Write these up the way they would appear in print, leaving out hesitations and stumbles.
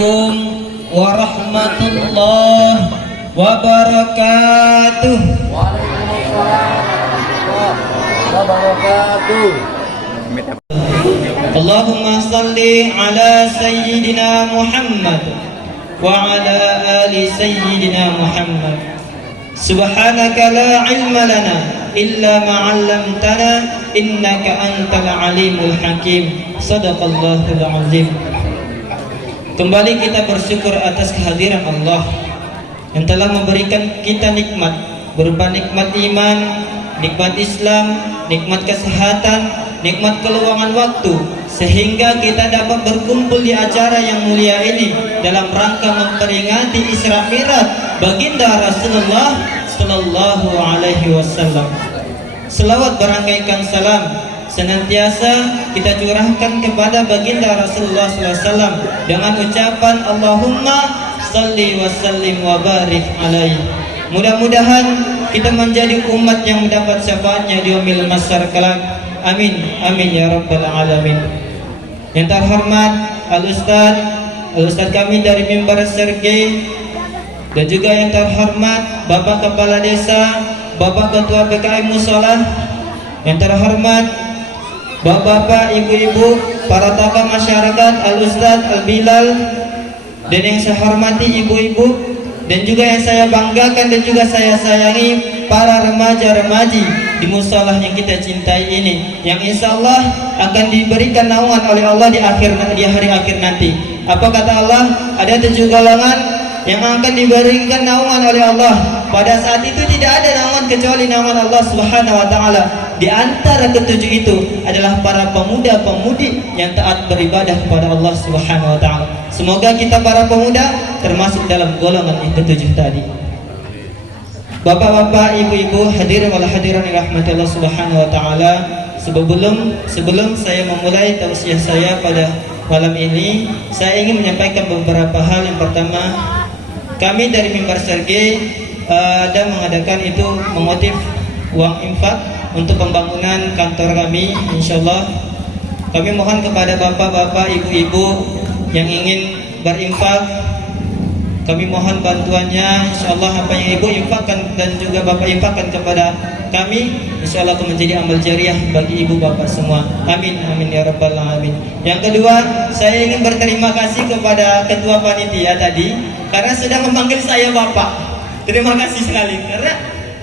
Assalamualaikum warahmatullahi wabarakatuh. Waalaikumsalam warahmatullahi wabarakatuh. Allahumma salli ala sayyidina Muhammad wa ala ali sayyidina Muhammad. Subhanaka la ilma lana illa ma 'allamtana innaka antal alimul hakim. Shadaqallahul azim. Kembali kita bersyukur atas kehadiran Allah yang telah memberikan kita nikmat berupa nikmat iman, nikmat Islam, nikmat kesehatan, nikmat keluangan waktu, sehingga kita dapat berkumpul di acara yang mulia ini dalam rangka memperingati Isra Mi'raj baginda Rasulullah sallallahu alaihi wasallam. Selawat berangkaikan salam senantiasa kita curahkan kepada baginda Rasulullah sallallahu alaihi wasallam dengan ucapan Allahumma salli wa sallim wa barik alaihi. Mudah-mudahan kita menjadi umat yang mendapat syafaatnya di yaumil mahsyar kelak. Amin, amin ya rabbal alamin. Yang terhormat Al-Ustaz kami dari mimbar Sergei, dan juga yang terhormat Bapak Kepala Desa, Bapak Ketua PKI Musola, yang terhormat Bapak-bapak, ibu-ibu, para tokoh masyarakat, Al-Ustaz, Al-Bilal, dan yang saya hormati ibu-ibu, dan juga yang saya banggakan dan juga saya sayangi, para remaja-remaji di musolah yang kita cintai ini, yang insya Allah akan diberikan naungan oleh Allah di hari akhir nanti. Apa kata Allah? Ada 7 golongan yang akan diberikan naungan oleh Allah. Pada saat itu tidak ada naungan kecuali naungan Allah Subhanahu wa taala. Di antara ketujuh itu adalah para pemuda-pemudi yang taat beribadah kepada Allah Subhanahu wa taala. Semoga kita para pemuda termasuk dalam golongan yang ketujuh tadi. Bapak-bapak, ibu-ibu, hadirin wal hadirin yang dirahmati Allah Subhanahu wa taala, sebelum saya memulai tausiah saya pada malam ini, saya ingin menyampaikan beberapa hal. Yang pertama, kami dari mimbar Sergei ada mengadakan itu mengotif uang infak untuk pembangunan kantor kami. Insyaallah kami mohon kepada bapak-bapak, ibu-ibu yang ingin berinfak, kami mohon bantuannya. Insyaallah apa yang ibu infakkan dan juga bapak infakkan kepada kami, insyaallah akan menjadi amal jariah bagi ibu bapak semua. Amin, amin ya rabbal alamin. Yang kedua, saya ingin berterima kasih kepada ketua panitia tadi karena sudah memanggil saya bapak. Terima kasih sekali, karena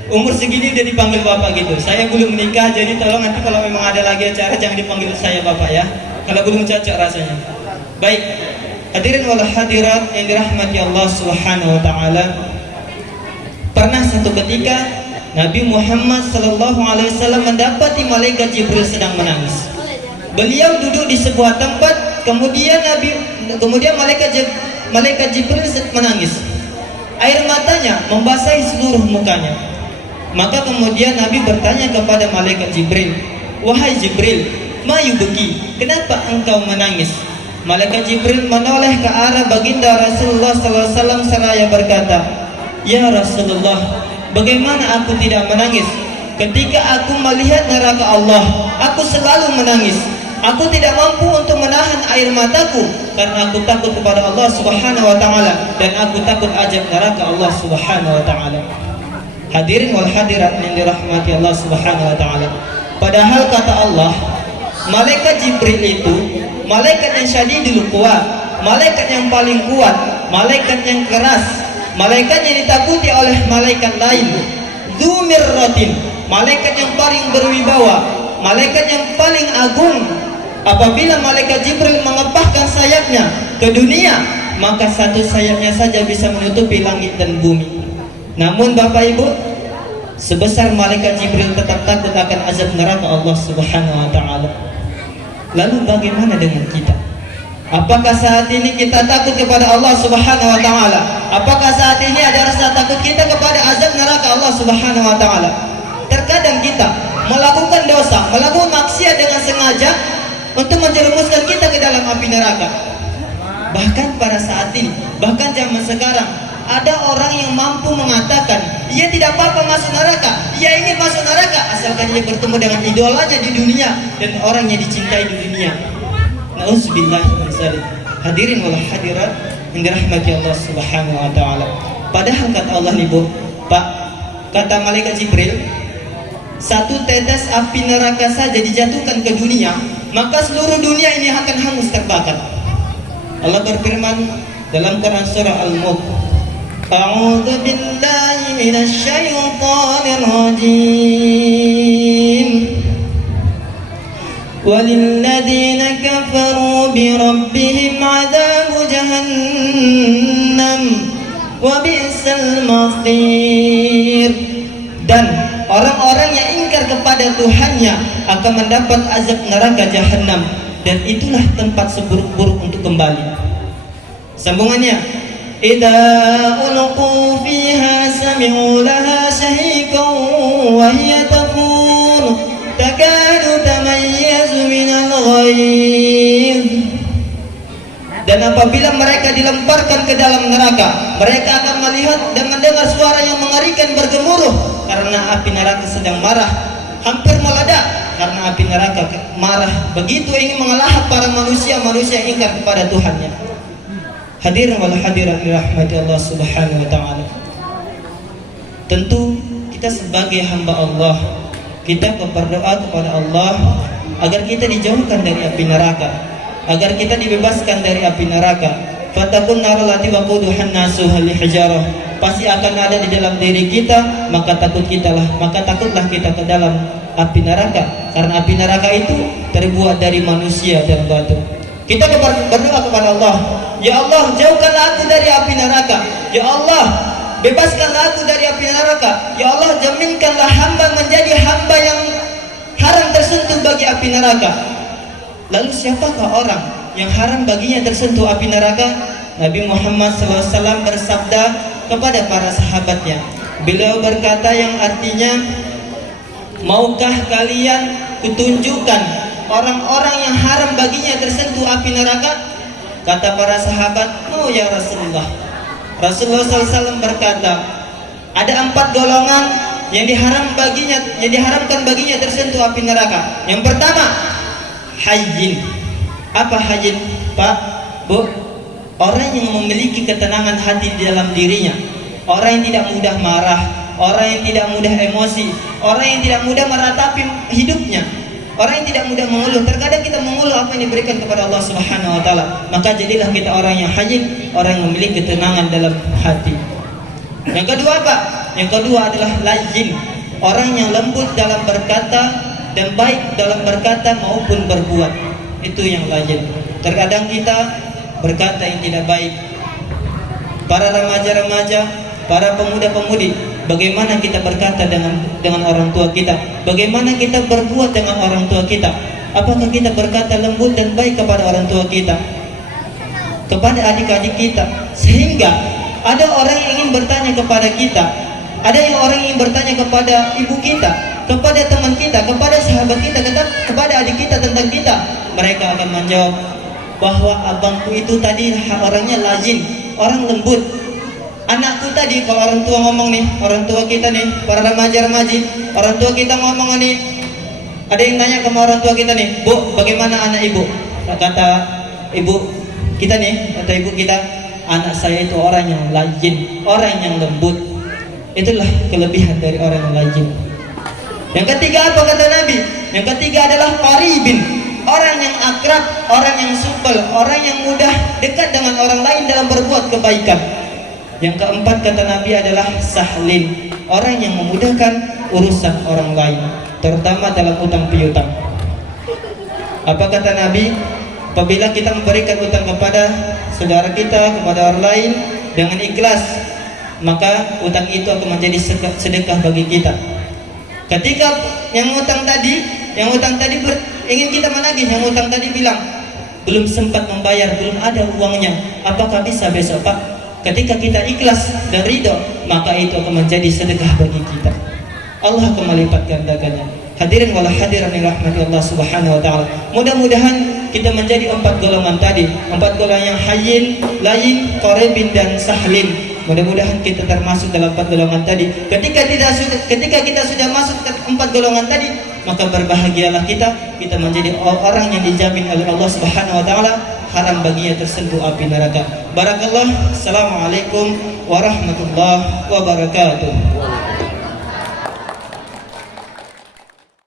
umur segini udah dipanggil bapak gitu. Saya belum menikah, jadi tolong nanti kalau memang ada lagi acara jangan dipanggil saya bapak ya, kalau belum cocok rasanya. Baik, hadirin wal hadirat yang dirahmati Allah Subhanahu wa taala. Pernah satu ketika Nabi Muhammad sallallahu alaihi wasallam mendapati malaikat Jibril sedang menangis. Beliau duduk di sebuah tempat, kemudian malaikat Jibril menangis. Air matanya membasahi seluruh mukanya. Maka kemudian Nabi bertanya kepada malaikat Jibril, "Wahai Jibril, ma yubki? Kenapa engkau menangis?" Malaikat Jibril menoleh ke arah baginda Rasulullah SAW seraya berkata, "Ya Rasulullah, bagaimana aku tidak menangis? Ketika aku melihat neraka Allah, aku selalu menangis. Aku tidak mampu untuk menahan air mataku karena aku takut kepada Allah Subhanahu wa taala dan aku takut azab neraka Allah Subhanahu wa taala." Hadirin wal hadirat yang dirahmati Allah Subhanahu wa taala. Padahal kata Allah, malaikat Jibril itu malaikat yang syadidul quwa, malaikat yang paling kuat, malaikat yang keras, malaikat yang ditakuti oleh malaikat lain. Dzumirratin, malaikat yang paling berwibawa, malaikat yang paling agung. Apabila malaikat Jibril mengepakkan sayapnya ke dunia, maka satu sayapnya saja bisa menutupi langit dan bumi. Namun Bapak Ibu, sebesar malaikat Jibril tetap takut akan azab neraka Allah Subhanahu wa taala. Lalu bagaimana dengan kita? Apakah saat ini kita takut kepada Allah Subhanahu wa taala? Apakah saat ini ada rasa takut kita kepada azab neraka Allah Subhanahu wa taala? Terkadang kita melakukan dosa, melakukan maksiat dengan sengaja untuk menjerumuskan kita ke dalam api neraka. Bahkan pada saat ini, bahkan zaman sekarang, ada orang yang mampu mengatakan ia tidak apa-apa masuk neraka, ia ingin masuk neraka asalkan ia bertemu dengan idolanya di dunia dan orang yang dicintai di dunia. Nauzubillah min dzalik. Hadirin wal hadirat yang dirahmati Allah Subhanahu wa taala. Padahal kata Allah nih Bu, Pak, kata malaikat Jibril, satu tetes api neraka saja dijatuhkan ke dunia, maka seluruh dunia ini akan hangus terbakar. Allah berfirman dalam Quran surah Al-Mulk, A'udzu billahi minasy syaithanir rajim. Walilladzina kafaru bi rabbihim 'adzabu jahannam wa bi'sal masir. Dan orang-orang yang ingkar kepada Tuhannya akan mendapat azab neraka jahanam, dan itulah tempat seburuk-buruk untuk kembali. Sambungannya, idza ulqu fiha sami'u laha shahiqan wa hiya tafur takadu tamayyazu minal ghayz. Dan apabila mereka dilemparkan ke dalam neraka, mereka akan melihat dan mendengar suara yang mengerikan bergemuruh, karena api neraka sedang marah, hampir meledak karena api neraka marah, begitu ingin mengelahap para manusia-manusia yang ingkar kepada Tuhannya. Hadirin wal hadirat dirahmati Allah Subhanahu wa taala. Tentu kita sebagai hamba Allah, kita berdoa kepada Allah agar kita dijauhkan dari api neraka, agar kita dibebaskan dari api neraka. Fatakun narul lati waquduhan nasu wal hijarah. Pasti akan ada di dalam diri kita, maka takutlah kita ke dalam api neraka, karena api neraka itu terbuat dari manusia dan batu. Kita berdoa kepada Allah, ya Allah, jauhkanlah aku dari api neraka. Ya Allah, bebaskanlah aku dari api neraka. Ya Allah, jaminkanlah hamba menjadi hamba yang haram tersentuh bagi api neraka. Lalu siapakah orang yang haram baginya tersentuh api neraka? Nabi Muhammad SAW bersabda kepada para sahabatnya. Beliau berkata yang artinya, maukah kalian kutunjukkan orang-orang yang haram baginya tersentuh api neraka? Kata para sahabat, mau ya Rasulullah. Rasulullah SAW berkata, ada 4 golongan yang diharamkan baginya tersentuh api neraka. Yang pertama, hayyin. Apa hayyin, Pak, Bu? Orang yang memiliki ketenangan hati di dalam dirinya, orang yang tidak mudah marah, orang yang tidak mudah emosi, orang yang tidak mudah meratapi hidupnya, orang yang tidak mudah mengeluh. Terkadang kita mengeluh apa yang diberikan kepada Allah Subhanahu wa taala. Maka jadilah kita orang yang hayyin, orang yang memiliki ketenangan dalam hati. Yang kedua apa? Yang kedua adalah layyin, orang yang lembut dalam berkata dan baik dalam berkata maupun berbuat. Itu yang layyin. Terkadang kita berkata yang tidak baik. Para remaja-remaja, para pemuda-pemudi, bagaimana kita berkata dengan orang tua kita? Bagaimana kita berbuat dengan orang tua kita? Apakah kita berkata lembut dan baik kepada orang tua kita, kepada adik-adik kita? Sehingga ada orang yang ingin bertanya kepada kita, ada yang orang yang ingin bertanya kepada ibu kita, kepada teman kita, kepada sahabat kita, kepada adik kita tentang kita. Mereka akan menjawab bahwa abangku itu tadi orangnya lazim, orang lembut. Anakku tadi, kalau orang tua ngomong nih, orang tua kita nih, para remaja-remaji, orang tua kita ngomong nih, ada yang tanya ke orang tua kita nih, Bu, bagaimana anak ibu? Kata ibu kita nih, kata ibu kita, anak saya itu orang yang lazim, orang yang lembut. Itulah kelebihan dari orang yang lazim. Yang ketiga apa kata Nabi? Yang ketiga adalah qaribin, orang yang akrab, orang yang supel, orang yang mudah dekat dengan orang lain dalam berbuat kebaikan. Yang keempat kata Nabi adalah sahlin, orang yang memudahkan urusan orang lain, terutama dalam utang piutang. Apa kata Nabi? Apabila kita memberikan utang kepada saudara kita, kepada orang lain dengan ikhlas, maka utang itu akan menjadi sedekah bagi kita. Ketika yang utang tadi ingin kita menagih, yang utang tadi bilang belum sempat membayar, belum ada uangnya, apakah bisa besok, Pak? Ketika kita ikhlas dan ridho, maka itu akan menjadi sedekah bagi kita. Allah akan melipat gandakannya. Hadirin wal hadirat yang rahmati Allah Subhanahu wa taala. Mudah-mudahan kita menjadi 4 golongan tadi, 4 golongan yang hayyin, layyin, qaribin dan sahlin. Mudah-mudahan kita termasuk dalam 4 golongan tadi. Ketika kita sudah masuk ke 4 golongan tadi, maka berbahagialah kita menjadi orang yang dijamin oleh Allah Subhanahu wa taala haram baginya tersentuh api neraka. Barakallah. Assalamualaikum warahmatullahi wabarakatuh.